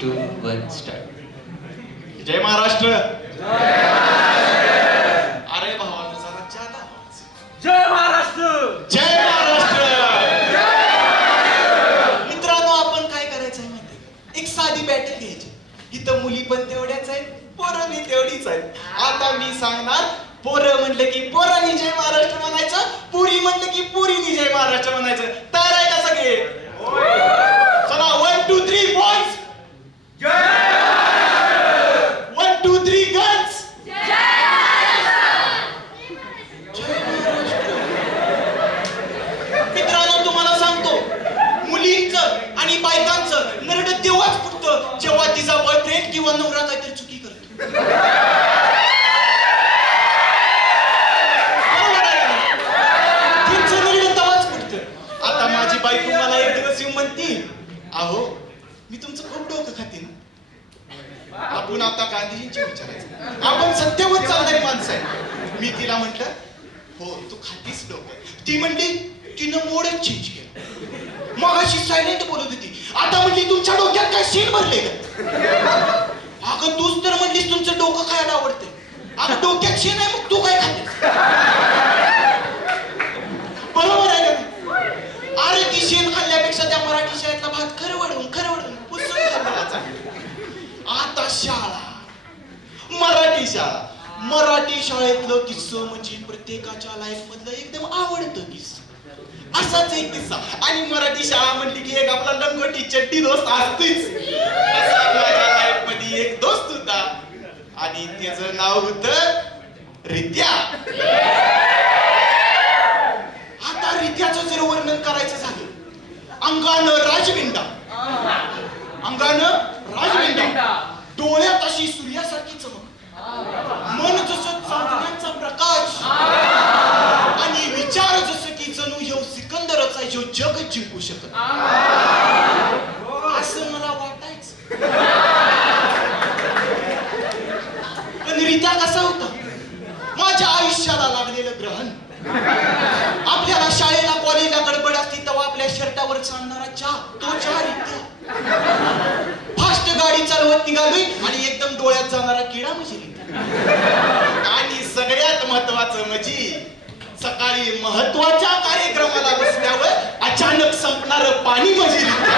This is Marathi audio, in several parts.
2 1 स्टार्ट. जय महाराष्ट्र. अरे भावांनो जरा जादा आवाज. जय महाराष्ट्र. जय महाराष्ट्र. मित्रांनो आपण काय करायचंय माहिती, एक साधी बॅटल घ्यायची. इथं मुली पण तेवढ्याच आहेत, पोरं मी तेवढीच आहेत. आता मी सांगणार, पोरं म्हणलं की पोरांनी जय महाराष्ट्र म्हणायचं, पुरी म्हणलं की पुरीनी जय महाराष्ट्र म्हणायचं. तयार आहे का सगळे? चला 1 2 3 बॉयज. 1 2 3 गर्ल्स. मित्रांनो तुम्हाला सांगतो, मुलींचं आणि बायकांचं नरड तेव्हाच फुटतं जेव्हा तिचा बॉयफ्रेंड किंवा नवरा काहीतरी चुकी करतो. तिचं नरड तेव्हाच फुटतं. आता माझी बायको मला एक दिवस येऊन म्हणती, अहो मी तुमचं खूप डोकं खाते ना. आपण आता गांधीजींचे विचारायचं, आपण सत्तेवर चालणारी माणसं आहे. मी तिला म्हटलं, हो तू खातीस डोकं. ती म्हणली, तिनं मोडच चेंज केलं. मगाशी सायलेंट बोलत होती, आता म्हणली तुमच्या डोक्यात काय शीन भरले का? अगं तूच तर म्हणलीस तुमचं डोकं खायला आवडते. अगं डोक्यात शीन आहे, मग तू काय खातेस? बरोबर आहे का? अरे ती शेण खाल्ल्यापेक्षा त्या मराठी शाळेतला भात खरवडून पुसून खाल्ला चांगला. आता शाळा, मराठी शाळेतलं किस्सं म्हणजे प्रत्येकाच्या लाईफ मधलं एकदम आवडतं किस्सा. असाच एक किस्सा. आणि मराठी शाळा म्हणली की एक आपला लंगोटी चड्डी दोस्त असतेच. असा माझ्या लाईफ मध्ये एक दोस्त होता आणि त्याचं नाव होतं रित्या. आता रित्याचं जर वर्णन करायचं झालं, अंगानं राजविंडा, डोळ्यात अशी सूर्यासारखी चमक, मन जसं चांदण्याचा प्रकाश, आणि विचार जसं की जणू ह्यो सिकंदरच आहे जो जग जिंकू शकत. असं मला वाटायचं. पण रित्या कसा होता? माझ्या आयुष्याला लागलेलं ग्रहण. आपल्याला शाळेला कॉलेजला गडबड असती तेव्हा आपल्या शर्टावर चालणारा चहा, तो चहा रित्या. फास्ट गाडी चालवत निघाली आणि एकदम डोळ्यात जाणारा किडा म्हणजे रित्या. आणि सगळ्यात महत्वाचं म्हणजे सकाळी महत्वाच्या कार्यक्रमाला बसल्यावर अचानक संपणारं पाणी म्हणजे रित्या.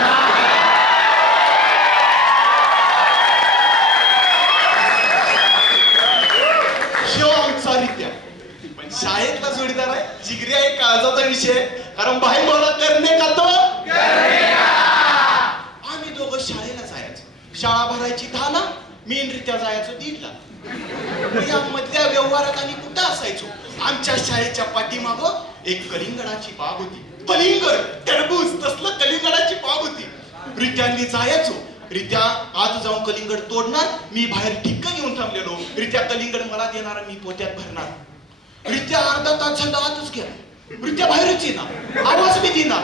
शिव आमचा रित्या. शाळेतला जोडीदार आहे, जिगरी आहे, काळजाचा विषय. कारण भाई मला करणे का तो. आम्ही दोघं शाळेला जायचो. शाळा भरायची 10ला, मी रित्या जायचो 1:30ला. या मधल्या व्यवहारात आम्ही कुठं असायचो? आमच्या शाळेच्या पाठीमागं एक कलिंगडाची बाग होती. कलिंगड, टरबूज तसलं कलिंगडाची बाग होती. रित्यांनी जायचो. रित्या आत जाऊन कलिंगड तोडणार, मी बाहेर ठिक्कन येऊन थांबलेलो. रित्या कलिंगड मला देणार, मी पोत्यात भरणार. रित्या अर्धा तास झाला आतच गेला. रित्या बाहेरच येणार, आवाज बी देणार.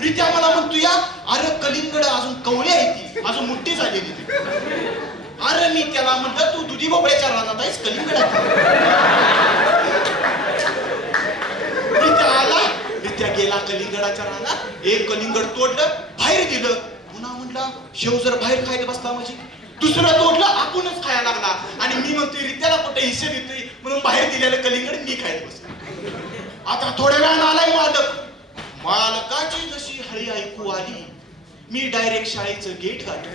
रित्या मला म्हणतो, या अरे कलिंगड अजून कवळी आहे, ती अजून मोठी झालेली. अरे मी त्याला म्हटलं, तू दुधी भोपळ्याच्या रानात आहेस, कलिंगड. रित्या आला, रित्या गेला कलिंगडाच्या रानात, एक कलिंगड तोडलं, बाहेर दिलं. पुन्हा म्हटलं, शेव जर बाहेर खायला बसला म्हणजे. दुसरं तोडलं, आपणच खायला लागला. आणि मी म्हणतोय रित्याला कुठे हिस्से देतोय म्हणून बाहेर दिलेलं कलिंगड मी खायला बसलो. आता थोड्या वेळानं आलाय मालक. मालकाची जशी हळी ऐकू आली, मी डायरेक्ट शाळेचं गेट गाठलं.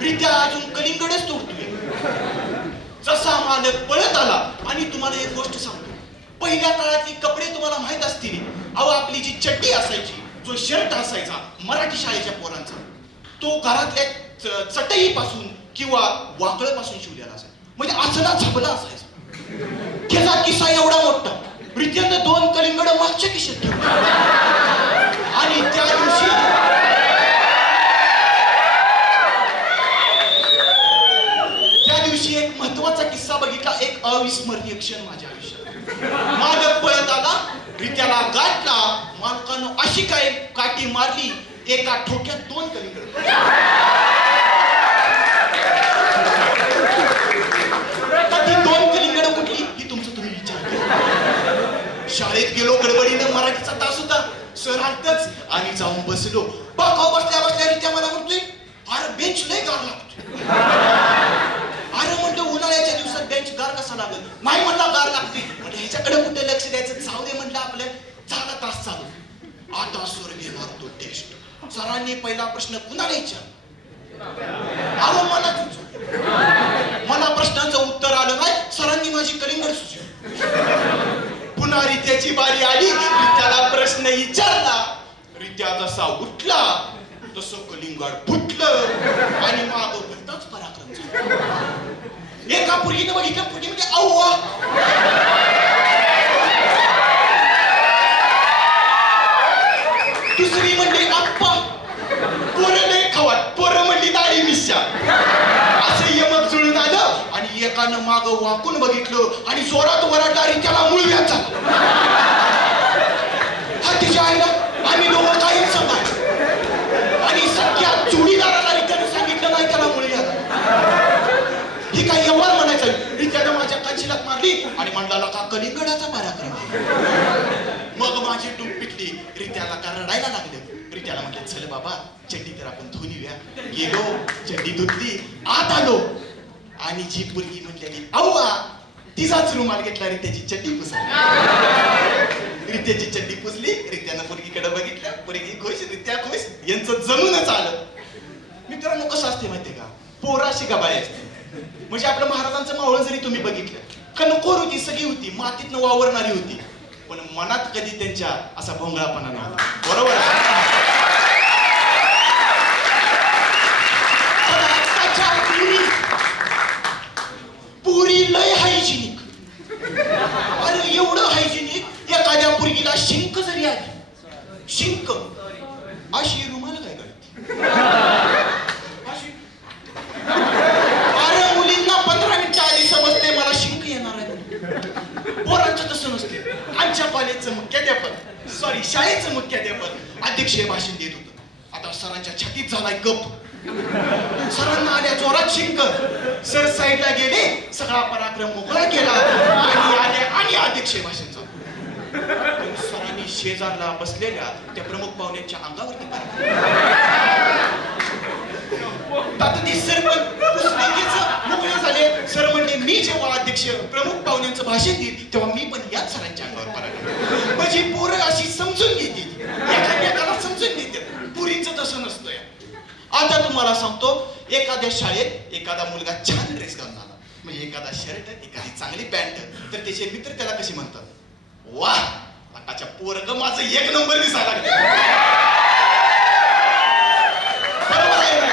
रित्या अजून कलिंगडच तोडतोय. जसा मालक पळत आला. आणि तुम्हाला एक गोष्ट सांगतो, पहिल्या काळातले कपडे तुम्हाला माहित असतील. अहो आपली जी चड्डी असायची, जो शर्ट असायचा मराठी शाळेच्या पोरांचा, तो घरातल्या चटई पासून किंवा वाकळ पासून शिवलेला असायचा. म्हणजे असला झबला असायचा. त्याचा किस्सा एवढा मोठा. रित्यानं 2 कलिंगड मागच्या खिशात ठेवली. आणि त्या दिवशी एक महत्वाचा किस्सा बघितला, एक अविस्मरणीय क्षण माझ्या आयुष्यात. मालक पळत आला, रित्याला गाठला. मालकानं अशी काय काठी मारली, एका ठोक्यात 2 कलिंगड. ती 2 कलिंगड कुठली ही तुमचं तुम्ही विचार करा. शाळेत गेलो, गडबडीनं मराठीचा तास होता. सर आलतच आणि जाऊन बसलो. बसल्या बसल्या रित्या मला म्हणतोय, अरे बेंच लय गार लागतो. अरे म्हणलं उन्हाळ्याच्या दिवसात बेंच गार कसा लागेल? नाही म्हणला गार लागते. म्हणजे ह्याच्याकडे कुठे लक्ष द्यायचं, जाऊ दे म्हणलं आपलं. झाला तास चालू. आता सर घेणार तो टेस्ट. सरांनी पहिला प्रश्न पुन्हा विचारला. अहो मला प्रश्नाचं उत्तर आलं नाही. सरांनी माझी कलिंगड सुचवली. पुन्हा रित्याची बारी आली. रित्याला प्रश्न विचारला. रित्या जसा उठला तसं कलिंगड फुटलं आणि माग भरताच पराक्रम झाला. एका पुरगीने बघितलं, पुरगी म्हणजे अव्वा. दुसरी म्हणली आप्पा. पोरं लय खवाट. पोरं म्हणली दाढी मिश्या. असं यमक जुळून आलं आणि एकानं माग वाकून बघितलं आणि जोरात वराडला. रित्याला मुळव्याध झाला. हा तिच्या आईला आम्ही दोघं काहीच सांगायचं आणि सख्या जोडीदाराला रित्यानं सांगितलं नाही त्याला मुळव्याध. ही काही व्यवहार म्हणायचं. रित्यानं माझ्या काचीलात मारली आणि म्हणला का कलिंगडाचा पराक्रम. मग माझी टूप पिटली. रित्याला का रडायला लागलं. रित्याला म्हटलं चल बाबा चड्डी तर आपण धुवून येऊया. गेलो, चड्डी धुतली, आत आलो आणि जी पोरगी म्हटलेली अव्वा तिचाच रुमाल घेतला. रित्याची चड्डी पुसली. रित्याची चड्डी पुसली. रित्यानं पोरगीकडे बघितलं. पोरगी खुश, रित्या खुश. यांचं जमूनच आलं. मित्रांनो कसं असते माहितीये का, पोराशी गबाळी असते. म्हणजे आपल्या महाराजांचं मावळं जरी तुम्ही बघितलं, कणकोर होती, सगळी होती, मातीतनं वावरणारी होती, पण मनात कधी त्यांच्या असा भोंगळापणा नव्हता. बरोबर आहे. पुरी लय हायजिनिक. अरे एवढं हायजिनिक, एखाद्या पुरगीला शिंक जरी आली, शिंक अशी रुमाल काय करते. अरे मुलींना 15 मिनिटं आधी समजते मला शिंक येणार आहे. पोरांचं तसं नसते. आमच्या कॉलेजचं मुख्याध्यापक, सॉरी शाळेचं मुख्याध्यापक अध्यक्षीय भाषण देत होतं. आता सरांच्या छातीत झालाय गप. सरांना आल्या जोरात शिंक. सर साईडला गेले, सगळा पराक्रम मोकळा केला आणि आले आणि अध्यक्षीय भाषण चालू. सरांनी शेजारला बसलेल्या त्या प्रमुख पाहुण्यांच्या अंगावरती आता ते सर मोकळे झाले. सर म्हणले मी जेव्हा अध्यक्ष प्रमुख पाहुण्यांचं भाषण देईल तेव्हा मी पण याच सरांच्या अंगावर पराक्रम. म्हणजे पोरं अशी समजून घेतील, एखाद्याला समजून घेतील. पुरीचं तसं नसतंय. आता तुम्हाला सांगतो, एखाद्या शाळेत एखादा मुलगा छान ड्रेस घालून आला, म्हणजे एखादा शर्ट, एखादी चांगली पॅन्ट, तर त्याचे मित्र त्याला कशी म्हणतात, वा आकाच्या पोरग माझं एक नंबर दिसायला लागले. बरोबर आहे ना?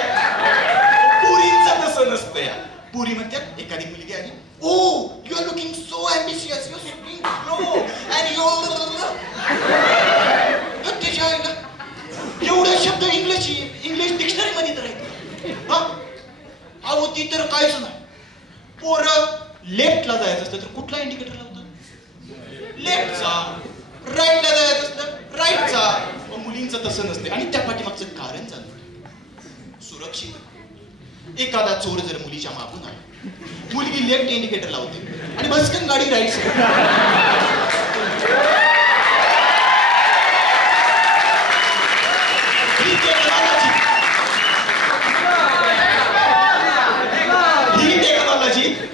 पुरीचं तसं नसतं या. पुरी म्हणतात, एखादी मुलगी आली, oh you are looking so ambitious, you are looking glow and त्याच्या आईला एवढे शब्द इंग्लिश डिक्शनरी मध्ये तर आहेत. अहो ती तर काहीच नाही. पोरं लेफ्टला जायचं असतं तर कुठला इंडिकेटर लावतं? लेफ्टचा. राईटला जायचं असतं राईटचा. मुलींचं तसं नसते आणि त्या पाठीमागचं कारण चालू सुरक्षित. एखादा चोर जर मुलीच्या मागून आला, मुलगी लेफ्ट इंडिकेटर लावते आणि भस्कन गाडी राईट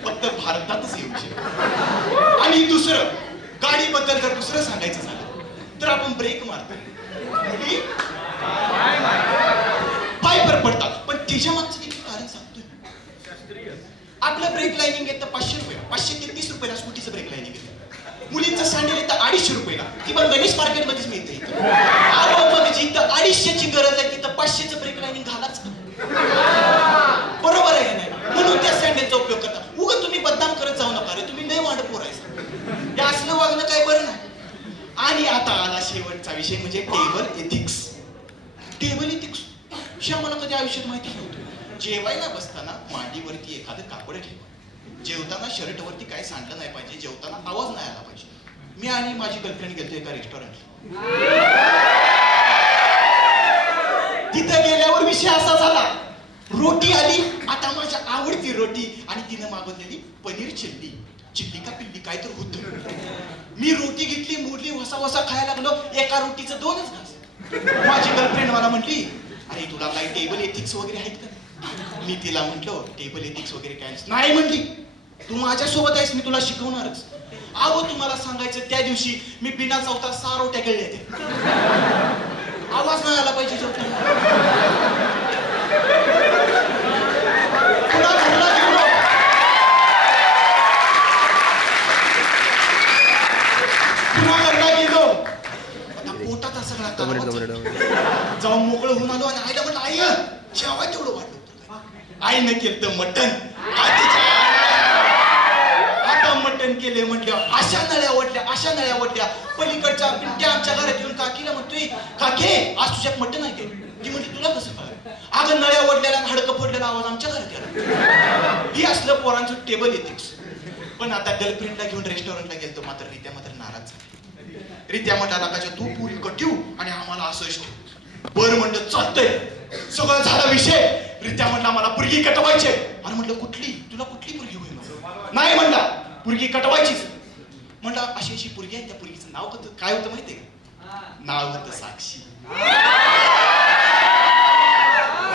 फक्त भारतातच येऊ शकते. आणि दुसरं, गाडीबद्दल जर दुसरं सांगायचं झालं तर आपण ब्रेक मारतो, मुली पाय पर पडतात. पण त्याच्या मागचं किती कारण सांगतोय. आपलं ब्रेक लाईनिंग येतं 500 रुपये, 533 रुपयाला स्कूटीचं ब्रेक लाईनिंग येतं. मुलींचं सँडल येतं 250 रुपयाला. ती पण गणेश मार्केट मध्येच मिळते. मग जिथं 250ची गरज आहे तिथं 500चं ब्रेक लाईनिंग घालाच का? बरोबर आहे नाही? म्हणून त्या सँडलचा उपयोग करता. उगा तुम्ही बदनाम करत जाऊ नका रे, तुम्ही लय वांड पोरायचं. हे असलं वागणं काही बरं नाही. आणि आता आला शेवटचा विषय म्हणजे टेबल एथिक्स. टेबल एथिक्स हे आम्हाला कधी आयुष्यात माहिती नव्हतं. जेवायला बसताना मांडीवरती एखादं कापड ठेवा. जेवताना शर्ट वरती काय सांडलं नाही पाहिजे. जेवताना आवाज नाही आला पाहिजे. मी आणि माझी गर्लफ्रेंड गेलतो एका रेस्टॉरंटला. तिथं गेल्यावर विषय असा झाला, रोटी आली, आता माझ्या आवडती रोटी, आणि तिनं मागवलेली पनीर चिल्ली. चिल्ली का पिल्ली काय तर होतं. मी रोटी घेतली, मोडली, वसा वसा खायला लागलो. एका रोटीचं 2च घास. माझी गर्लफ्रेंड मला म्हटली, अरे तुला काही टेबल एथिक्स वगैरे आहेत का? मी तिला म्हटलं टेबल एथिक्स वगैरे काय नाही म्हणली. तू माझ्यासोबत आहेस, मी तुला शिकवणारच. अहो तुम्हाला सांगायचं, त्या दिवशी मी बिना चौथा 6 रोट्या गिळल्या त्या. आवाज नाही आला पाहिजे जेवताना. पुन्हा घरला गेलो. पुन्हा घरला गेलो. आता पोटाचा सगळा तणाव जाऊन मोकळं होऊन आलो आणि आईला म्हटलं, आई जेव्हा तेवढं वाटलं होतं. आईनं केलं मटण. आता मटण केले म्हटलं अशा नळ्या ओढल्या. पलीकडच्या पिंट्या आमच्या घरात येऊन काकीला म्हणतोय, काके आज तुझ्यात मटण आहे ते. ती म्हणते तुला कसं कळलं? अगं नळ्या ओढलेला हाडकं फोडलेला आवाज आमच्या घरात आला. ही असलं पोरांचं टेबल एथिक्स. पण आता गर्लफ्रेंडला घेऊन रेस्टॉरंटला गेलतो, मात्र रित्या नाराज झाली. रित्या म्हणला लागाच्या तू पुरी कट्यू आणि आम्हाला असंच ठेव. बरं म्हणलं चालतंय. सगळं झाला विषय. रित्या म्हणला मला पुरगी कटवायचे. अरे म्हटलं कुठली? तुला कुठली पुरगी होईल? नाही म्हणला पुरगी कटवायचीच. म्हणला अशी अशी पुरगी आहे, त्या पुरगीचं नाव होतं काय होतं माहितीये का? नाव होतं साक्षी.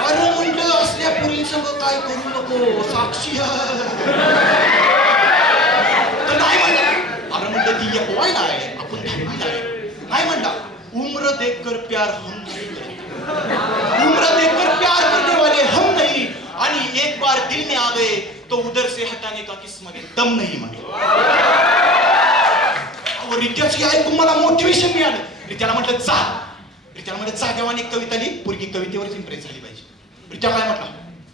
अरे म्हणलं असल्या पुरीसंग काय करू नको, साक्षी तर नाही म्हणला. अरे म्हणलं ती एक वाईट आहे, आपण धावली आहे. नाही म्हणला उम्र देखकर प्यार हम नहीं करते, उम्र देखकर प्यार करने वाले हम नहीं, आणि एक बार दिल में आ गए तो उधर से हटाने का किस्मत में दम नहीं म्हटलं. रित्याची ऐकून मला मोटिवेशन मिळालं. रित्याला म्हटलं जा. रित्याला म्हटलं जा देवाने एक कविता लिही. पोरगी कवितेवरच इम्प्रेस झाली पाहिजे. रित्या काय म्हटला?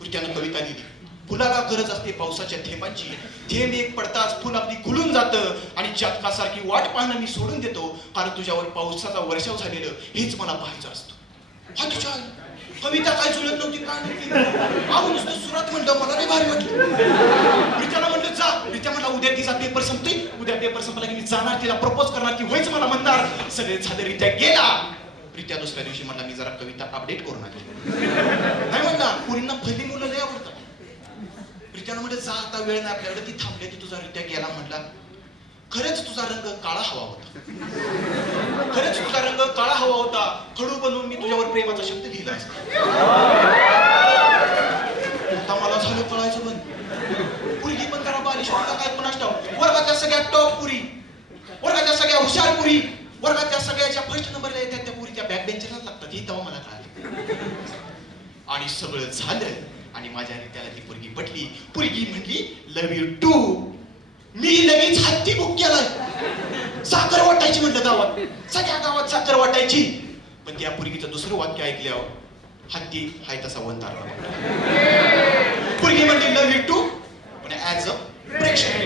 रित्यानं कविता लिहिली. फुलाला गरज असते पावसाच्या थेंबांची, थेंब एक पडताच फुल अगदी खुलून जातं, आणि चातकासारखी वाट पाहणं मी सोडून देतो, कारण तुझ्यावर पावसाचा वर्षाव झालेलं हेच मला पाहायचं असतं. हा तुझ्या कविता काय जुळत नव्हती, काय नव्हती. अहो नुसतं सुरात म्हणलं, मला नाही भारी वाटलं. रित्याला म्हटलं जा. रित्या म्हटला उद्या तिचा पेपर संपते, उद्या पेपर संपला की मी जाणार, तिला प्रपोज करणार, ती होईच मला म्हणणार. सगळे झालं. रित्या गेला. रित्या दुसऱ्या दिवशी म्हणला मी जरा कविता अपडेट करून आली. नाही म्हणला पुरींना पहिली मुलं लय आवडतात. रित्याला म्हटलं जा आता वेळ नाही आपल्याकडे. ती थांबले की तुझा. रित्या गेला. म्हटला खरंच तुझा रंग काळा हवा होता, खरंच तुझा रंग काळा हवा होता. खडू बनवून मी तुझ्यावर प्रेमाचा शब्द लिहिला असता. आता मला झालं कळायचं बंद. पुरगी पण करा बालिश होता काय कोणास ठाऊक. वर्गातल्या सगळ्या टॉप पुरी, वर्गातल्या सगळ्या हुशार पुरी, वर्गातल्या सगळ्याच्या फर्स्ट नंबरला येतात त्या पुरी त्या बॅक बेंचरलाच लागतात. हे तेव्हा मला कळालं. आणि सगळं झालं आणि माझ्या रित्याला ती पुरगी पटली. पुरगी म्हणली लव्ह यू टू. मी लगेच हत्ती बुक केलाय. साखर वाटायची म्हटलं गावात, सगळ्या गावात साखर वाटायची. पण त्या पुरगीचं दुसरं वाक्य ऐकल्यावर हत्ती हाय तसा वंतारला. पुरगी म्हणली लव्ह यू टू, पण ऍज अ प्रेक्षक.